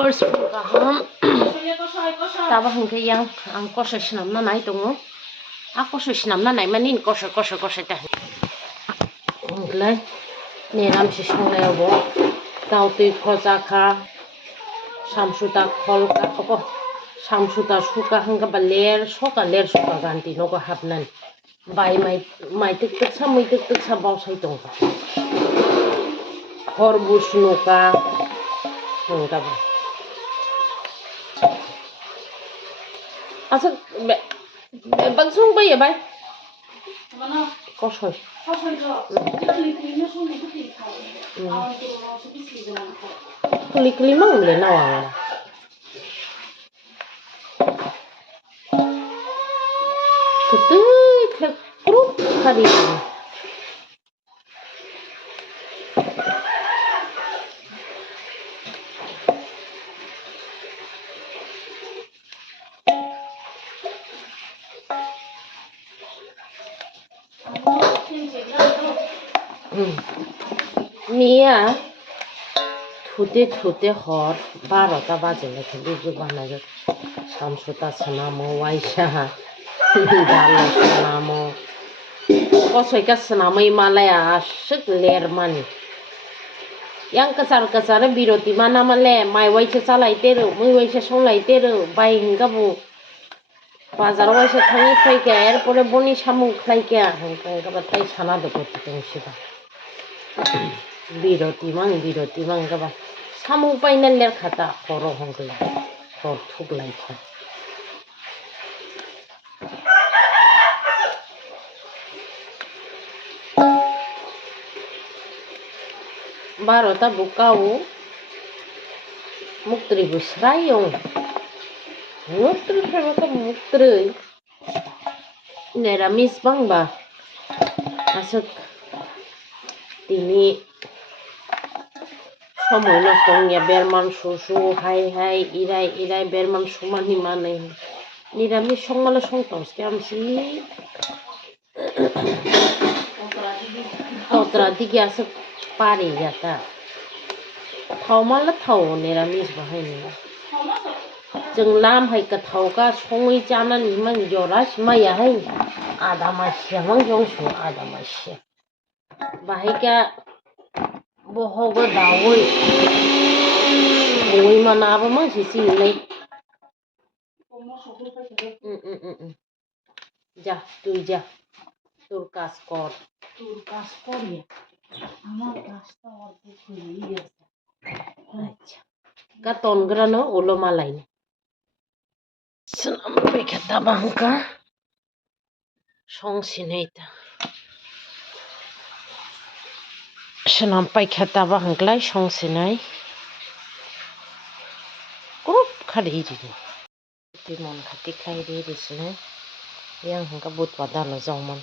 First kaham taba hangke yang ang kosa sinam na nai tungo ako sa sinam na nai manin kosa ta nglai neram si songlai bo tau tui khoza kha samsuta khol ka ko samsuta suka hangka baler soka ganti no ko hapnan bai mai tik sa baw sai tong hor busnuka hangka ba asa bagsung ba ya bai kosoy kuli mang le nawa ketik klek pruk kali Mia thute hor 12টা বাজে নাকি বুঝতে পারনা যে samsuta sanamo waisha dalo sanamo kosoi ka sanamai malaya asik ler mani yang kasar biroti mana male mai waisha salai teru mai waisha songlai teru bai hingga bu bazar waisha thangi thaika erpore boni samung khlaika hangka ba tai sana de korti tongsiba biroti mang ka ba samung paina ler khata khoro hongla khor thuklai kha Barota bukau muktri busrayong muktri ka muktri neramis bang ba asuk tini সময় নষ্ট হইয়া বেরমান শোষু high ইরাই বেরমান সমানি মানে নিরামিষ সংমালে সংতস্কে আমসি ততরা দিকে আছে পারি যাতা थाव माला थाव निरामिस बाहायनो जों लाम हायका थावका सङै जानानै मान जरास माया हाय आदा मासिया मान जंसु आदा मासिया बाहायका बहौबा दावै सङै मानाबा मान सिसिलै जा তোর কাজ কর ya আমার কাজটা অর্ধেক হয়ে গেছে আচ্ছা katon grano ulo malay senam pekata bangka song sinaita senam pekata bangklai song sinai kurup khadi di timon khati khai di sine yang hangka but padano jongmon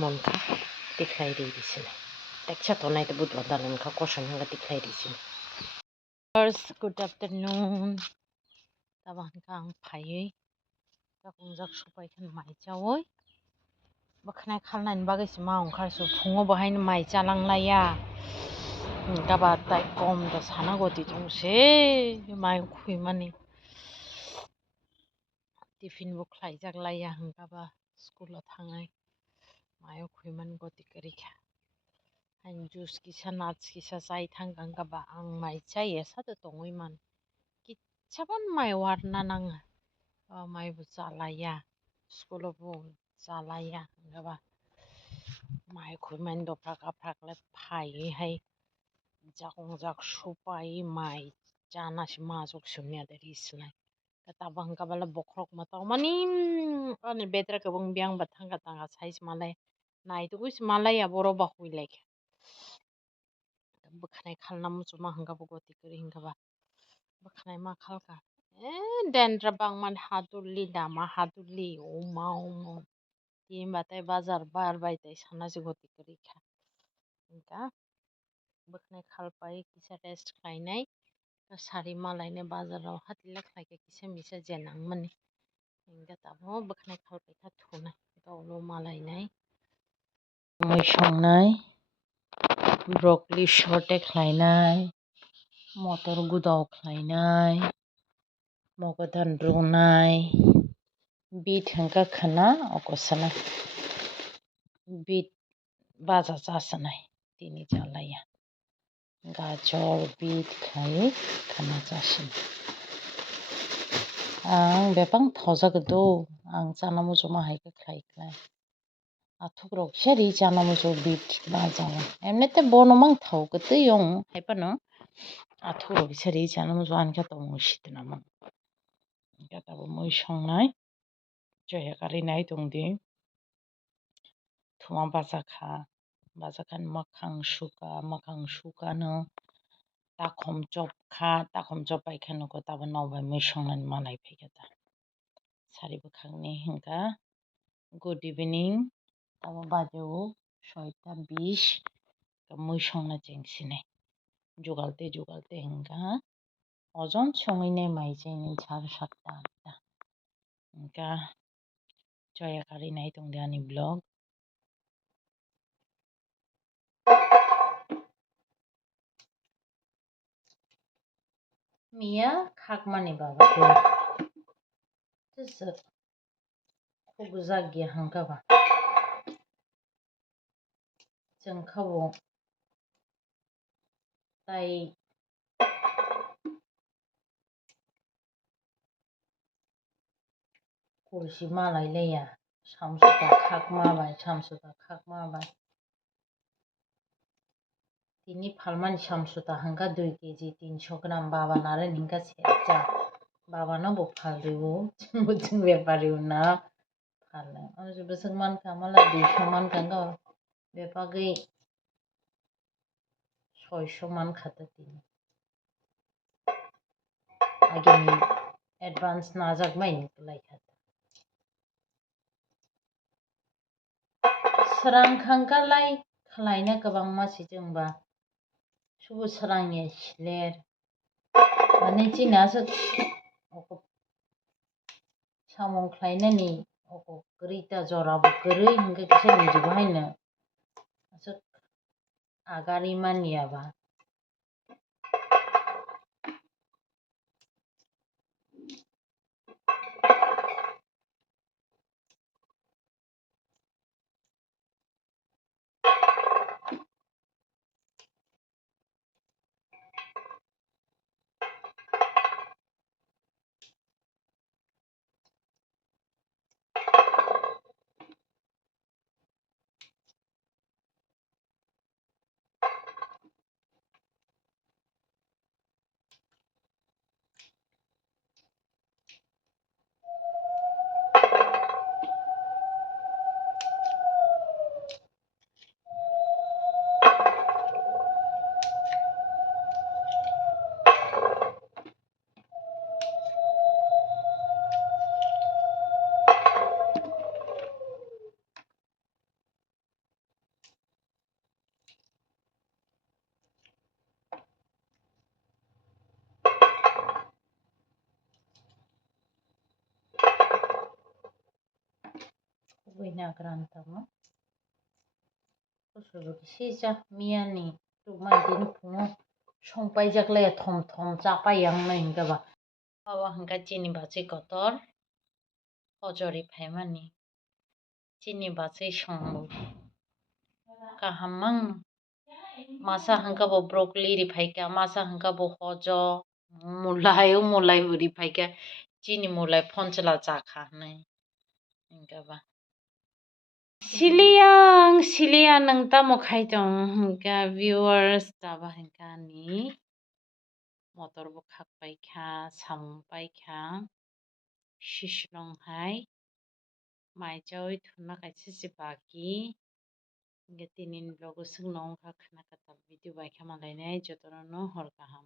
mon kha tiklai di sine tekcha tonai te but padano kha kosan hangka tiklai di sine Good afternoon. Tabang kang phayi jakungjak supai khan mai chawoi bakhnai khalnain bagais maung kharsu phungo bahain mai chalanglaya gaba tai kom da sana goti jongse mai khui mani tiffin bu khlai jaklaya hangaba school la thangai mai khui man goti karikha hain juice kisa nuts kisa chai thanggang gaba ang mai chai esa to tongoi man Sabon mai warna nanga mai bu chalaya school bu chalaya ngaba mai khuiman do phrak le phai hai jak supai mai chana sima jok sumya dari slai kata bang kabala bokrok mata mani ane betra kabung biang batang tanga size malai nai tu kus malai ya boro ba hui lek bakhnai khalna mu chuma hanga bu goti kari hingaba bakhnai ma khalka dendra bangman haduli dama haduli uma tim batai bazar bar baitai sana jigoti kari kha inka bakhnai khalpai kisa test khlainai sari malai ne bazar raw hatila khlaike kisa misa jenang mani inga tamo bakhnai khalpai kha thuna gawlo malai nai moi songnai broccoli shote khlainai मटर गुदाव खालायनाय मगदान रुनाय bit हंका खाना अगसना bit बाजा जासनाय दिनै जालाया गाजर bit खाय खाना जासिन आं बेबां थावजागोदौ आं जाना मोजौ माहायखो खायख्लाय आथुग्राव सेरि जाना मोजौ बिट बाजाला एमनेते बनमां थावगोदो यं हायपानो आथुग्राव सेरि जाना मोजौ आनखाता मुसिदनामोन गाताबो मै संनाय जया कारिनाय दंदि थुमा बाजाखान मोखां सुकानो दाखम जब बायखानुको ताबो नावबाय मै संनानै मानाय फैगोदा सारिबो खांनि हिंगा गुड इभिनिं ताबो बाजौ 6:20 मै संना जेंसिने जुगालते हिंगा अजन सङैनाय माइजैनि 7:30 हिंगा जया कारिनाय दंदि आंनि blog Mia khakmani baba tis khuguzagya hankaba जों खावो ताई kursi malai leya samsuta khakmabai tini phalmani samsuta hangka 2 kg 300 gram baba nare hingka seja baba no bo phalriu jing bepariu na phalne onje beseng manka mala 200 manka ga bepagui 600 manka tini agini advance najagmai laika serang khangkalai khlaina gobang masi जोंबा subu serangnya siler mane cinaso samong khlainani oko gerita jorabu gerei hingga kisa nijugo haino asok agari maniaba Wina grantama kusubu sija miyani rumandini pungo songpai jaklaya thom chapa yang na hingaba bawa hingga chini bachi kotor hojori phaimani chini bachi songbu kahamang masa hingga bo broccoli ri phaika masa hingga bo hojo mulai uri phaika chini mulai phonchla chakha nai hingaba Silia nang tamo khaitong hingga viewers taba hingga ni motor bo khak paikha samung paikha shishrong hai maijoi thuna kaisa si baki hingga tinin vlog sung nong kha khana kata video baikha malainai jotono hor kaham.